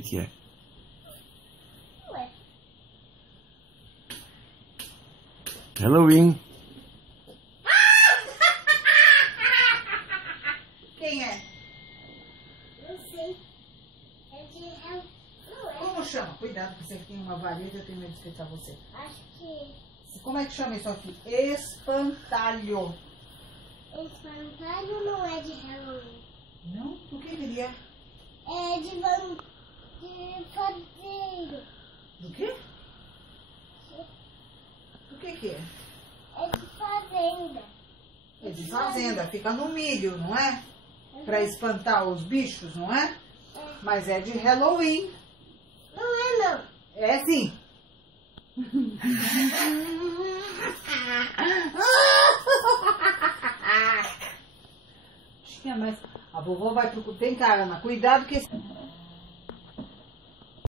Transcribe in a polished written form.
que é? Ué. Halloween. Quem é? Não sei. É de Halloween. Não é. Como chama? Cuidado, você que tem uma vareta, eu tenho medo de espetar você. Acho que Como é que chama isso aqui? Espantalho. espantalho não é de Halloween. Não? O que diria? É de fadeiro. Do quê? O que é? É de fazenda. É de fazenda, fica no milho, não é? Pra espantar os bichos, não é? É. Mas é de Halloween. Não é não. É sim. Tinha, mas a vovó vai procurar. Vem cá, Ana, cuidado que esse...